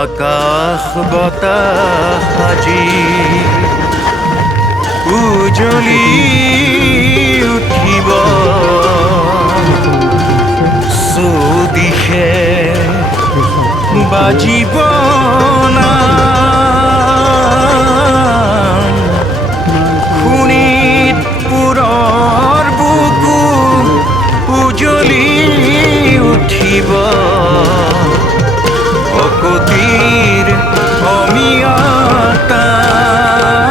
আকাশ বতাহ আজি উজলি উঠিব চৌদিশে বাজিব নাম শোণিতপুৰৰ বুকু উজলি উঠিব অকতিৰ অমিয়া টান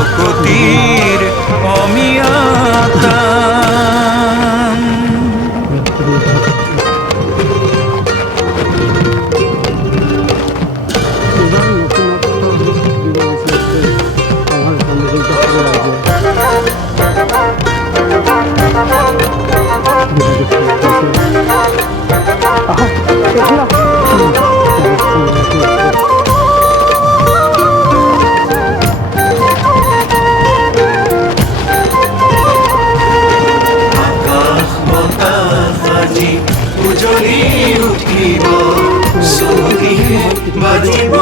অকতিৰ অমিয়া টান উজলি উঠিব চৌদিশে বাজিব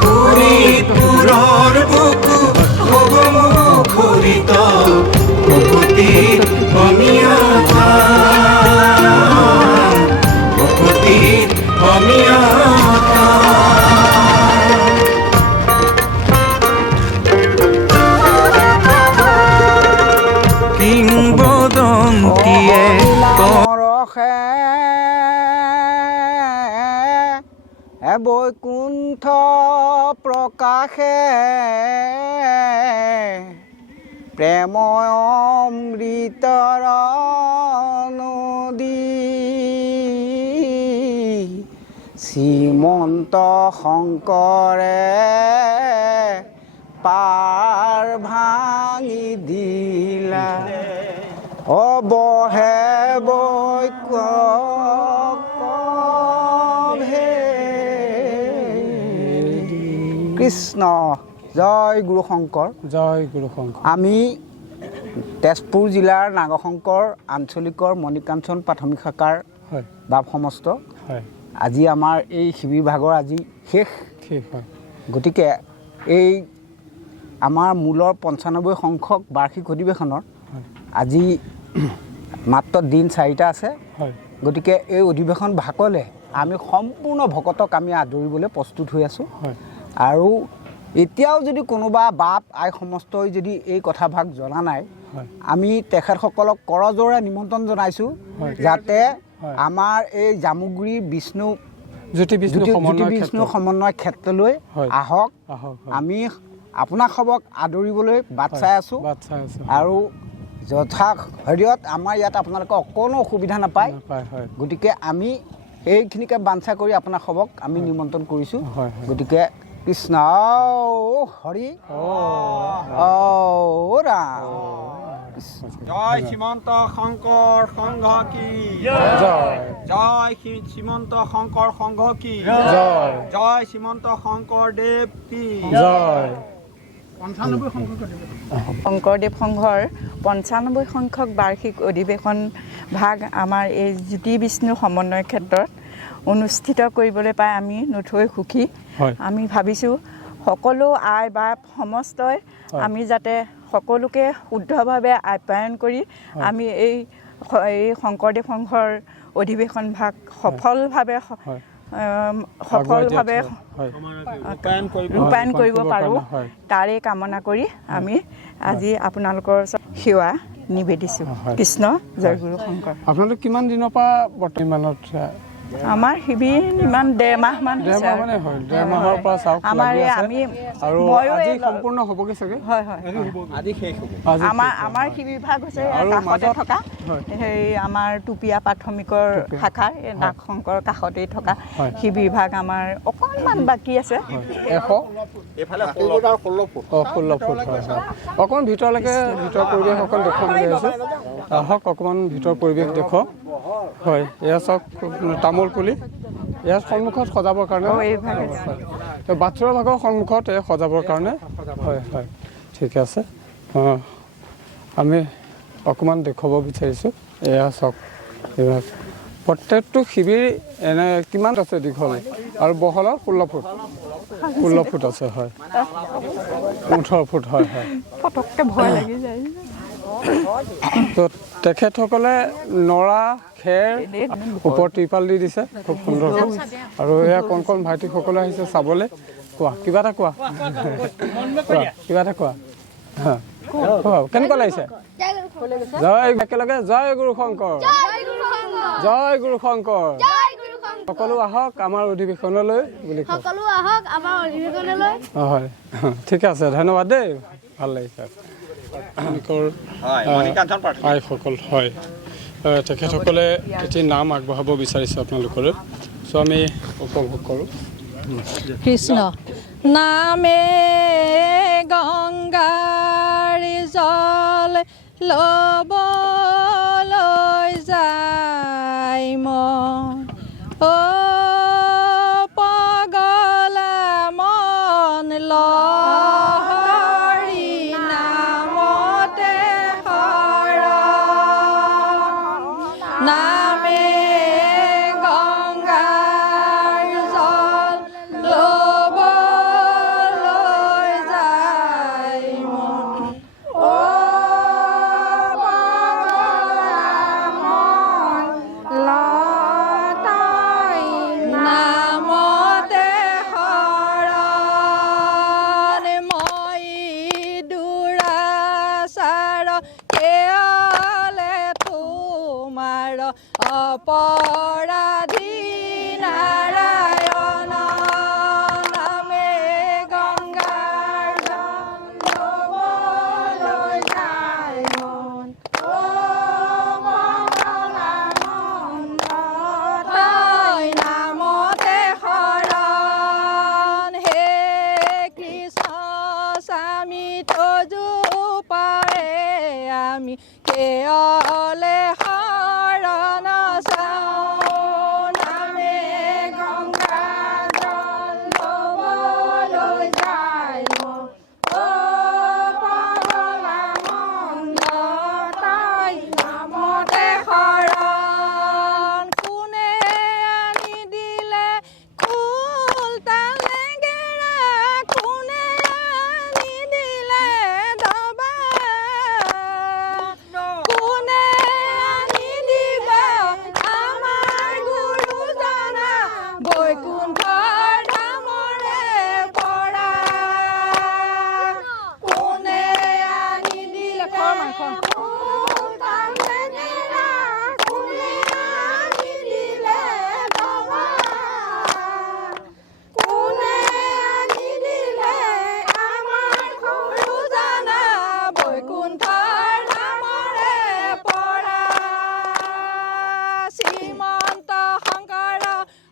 শোণিতপুৰৰ বুকু হ'ব মুখৰিত অকতিৰ অমিয়া টান অকতিৰ অমিয়া কিংবদন্তিয়ে বৈকুণ্ঠ প্ৰকাশে প্ৰেমমৃতৰ নদী শ্ৰীমন্ত শংকৰে পাৰ ভাঙি দিলা অবহে কৃষ্ণ জয় গুৰু শংকৰ জয় গুৰু শংকৰ। আমি তেজপুৰ জিলাৰ নাগশংকৰ আঞ্চলিকৰ মণিকাঞ্চন প্ৰাথমিক শাখাৰ বাপ সমস্ত আজি আমাৰ এই শিবিৰ ভাগৰ আজি শেষ হয়। গতিকে এই আমাৰ মূলৰ ৯৫ সংখ্যক বাৰ্ষিক অধিৱেশনৰ আজি মাত্ৰ দিন 4টা আছে। গতিকে এই অধিৱেশন ভাগলৈ আমি সম্পূৰ্ণ ভকতক আমি আদৰিবলৈ প্ৰস্তুত হৈ আছোঁ। আৰু এতিয়াও যদি কোনোবা বাপ আই সমস্তই যদি এই কথাভাগ জনা নাই আমি তেখেতসকলক কৰজোৰে নিমন্ত্ৰণ জনাইছোঁ যাতে আমাৰ এই জামুগুৰি জ্যোতি বিষ্ণু সমন্বয় ক্ষেত্ৰলৈ আহক। আমি আপোনাক সবক আদৰিবলৈ বাট চাই আছোঁ আৰু যথা হেৰিয়ত আমাৰ ইয়াত আপোনালোকে অকণো অসুবিধা নাপায়। গতিকে আমি এইখিনিকে বাঞ্ছা কৰি আপোনাক সবক আমি নিমন্ত্ৰণ কৰিছোঁ। গতিকে কৃষ্ণ হৰি ৰাম জয় শ্ৰীমন্ত শংকৰ সংঘ কি জয় শ্ৰীমন্ত শংকৰ সংঘ কি জয় শ্ৰীমন্ত শংকৰদেৱ কি জয়। শংকৰদেৱ সংঘৰ ৯৫ সংখ্যক বাৰ্ষিক অধিৱেশন ভাগ আমাৰ এই জ্যোতি বিষ্ণু সমন্বয় ক্ষেত্ৰত অনুষ্ঠিত কৰিবলৈ পাই আমি নথৈ সুখী। আমি ভাবিছোঁ সকলো আই বাপ সমস্তই আমি যাতে সকলোকে শুদ্ধভাৱে আপ্যায়ন কৰি আমি এই শংকৰদেৱ সংঘৰ অধিৱেশন ভাগ সফলভাৱে ৰূপায়ণ কৰিব পাৰোঁ তাৰে কামনা কৰি আমি আজি আপোনালোকৰ সেৱা নিবেদিছোঁ। কৃষ্ণ জয় গুৰু শংকৰ। আপোনালোক কিমান দিনৰ পৰা বৰ্তমানত? আমাৰ শিবিৰ ইমান 1.5 মাহমান মাহৰ পৰা চাওক আমি আৰু আজি সম্পূৰ্ণ হ'বগৈ চাগে। আজি শেষ হ'ব। আমাৰ শিবিৰ ভাগ হৈছে কাষতে থকা হেৰি আমাৰ টুপিয়া প্ৰাথমিকৰ শাখাৰ নাগশংকৰ কাষতেই থকা শিবিৰ ভাগ আমাৰ অকণমান বাকী আছে। 16 ফুট অকণমান ভিতৰলৈকে ভিতৰ পৰিৱেশ অকণ দেখুৱাম বুলি আছোঁ। আহক অকণমান ভিতৰ পৰিৱেশ দেখুৱাওক। হয় এয়া চাওক তামোল পুলি ইয়াৰ সন্মুখত সজাবৰ কাৰণে বাথৰুমৰ ভাগৰ সন্মুখত সজাবৰ কাৰণে হয় ঠিক আছে। আমি অকণমান দেখুৱাব বিচাৰিছোঁ। এয়া চাওক প্ৰত্যেকটো শিবিৰ এনে কিমান আছে দীঘল আৰু বহল 16 ফুট 16 ফুট আছে হয় 18 ফুট হয় হয় পটককৈ ভয় লাগি যায় তো তেখেতসকলে নৰা খেৰ ওপৰত ত্ৰিপাল দি দিছে খুব সুন্দৰ আৰু এয়া কণ কণ ভাইটিসকলে আহিছে চাবলৈ কোৱা কিবা এটা কোৱা কিবা এটা কোৱা কেনেকুৱা লাগিছে জয় একেলগে জয় গুৰু শংকৰ জয় গুৰু শংকৰ সকলো আহক আমাৰ অধিৱেশনলৈ বুলি সকলো আহক আমাৰ অধিৱেশনলৈ হয় ঠিক আছে ধন্যবাদ দেই ভাল লাগিছে আইসকল হয় তেখেতসকলে এটি নাম আগবঢ়াব বিচাৰিছে আপোনালোকলৈ চ' আমি উপভোগ কৰোঁ কৃষ্ণ নামে গংগাৰ জল ল'বলৈ যায় মন পগলা মন লহৰি নামতে হৰ নামে গংগাৰ জল ল'বলৈ যায় মন নামতে শৰণ মই দুৰাচাৰ কেৱলে তোমাৰ অপৰাধী নাৰায়ণ নামে গংগাৰ জল ল'বলৈ যায় মন তই নামতে শৰণ হে কৃষ্ণ স্বামী তজু পাৰে আমি কেৱলে শৰণ চাওঁ নামে গংগা জল ল'বলৈ যায় মন পগলা মন তই নামতে শৰণ কোনে আনি দিলে খোল তালেগেৰা কোনে আনি দিলে দবা কোনে আনি দিব আমাৰ গুৰুজনা বৈকুণ্ঠৰ ধামৰে পৰা কোনে আনি দিলে খোল তালেগেৰা কোনে আনি দিলে দবা কোনে আনি দিলে আমাৰ গুৰুজনা বৈকুণ্ঠৰ ধামৰে পৰা শ্ৰীমন্ত শংকৰ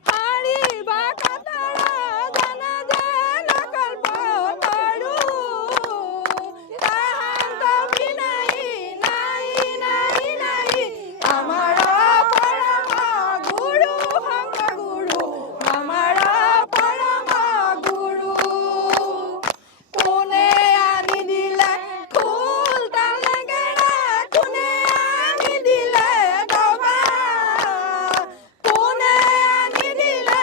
হৰি বাকাতৰ জানা যে নকল্প তৰু তাহান্ত বিনাই নাই নাই নাই আমাৰ পৰম গুৰু শংকৰ গুৰু আমাৰ পৰম গুৰু কোনে আনি দিলে খোল তালেগেৰা কোনে আনি দিলে দবা কোনে আনি দিলে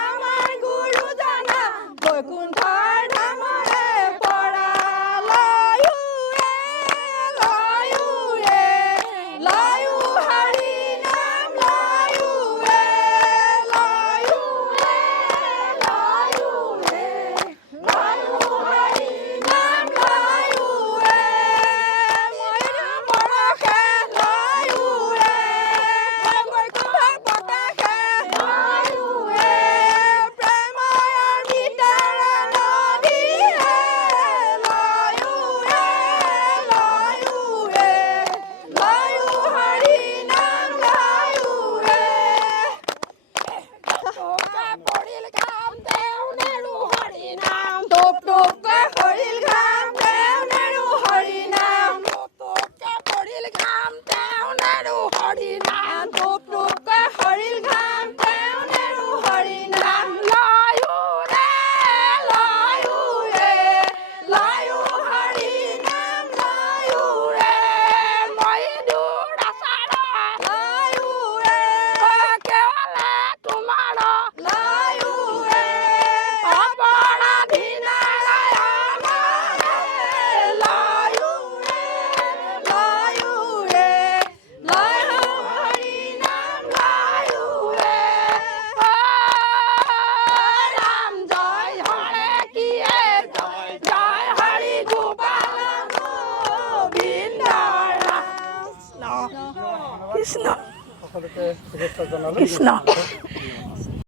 আমাৰ গুৰুজনা বৈকুণ্ঠৰ ধামৰে পৰা লয়ো হৰি নাম লয়ো হৰি নাম লয়ো ময়ূৰ পৰশে লয়ো বৈকুণ্ঠৰ পতাকে লয়ো প্ৰেমৰ ভিতৰে নদীৰে লয়ো হৰি নাম লয়ো পৰিল ঘাম দেও নেৰু হৰি নাম টোপ টোপকে পৰিল ঘাম দেও নেৰু হৰি নাম টোপকে পৰিল ঘাম দেও নেৰু হৰি নাম টোপ টোপকে পৰিল ঘাম দেও নেৰু হৰি নাম লয়ো হৰি নাম লয়ো মই দুৰাচাৰ লয়ো সকলোকে শুভেচ্ছা জনালোঁ কৃষ্ণ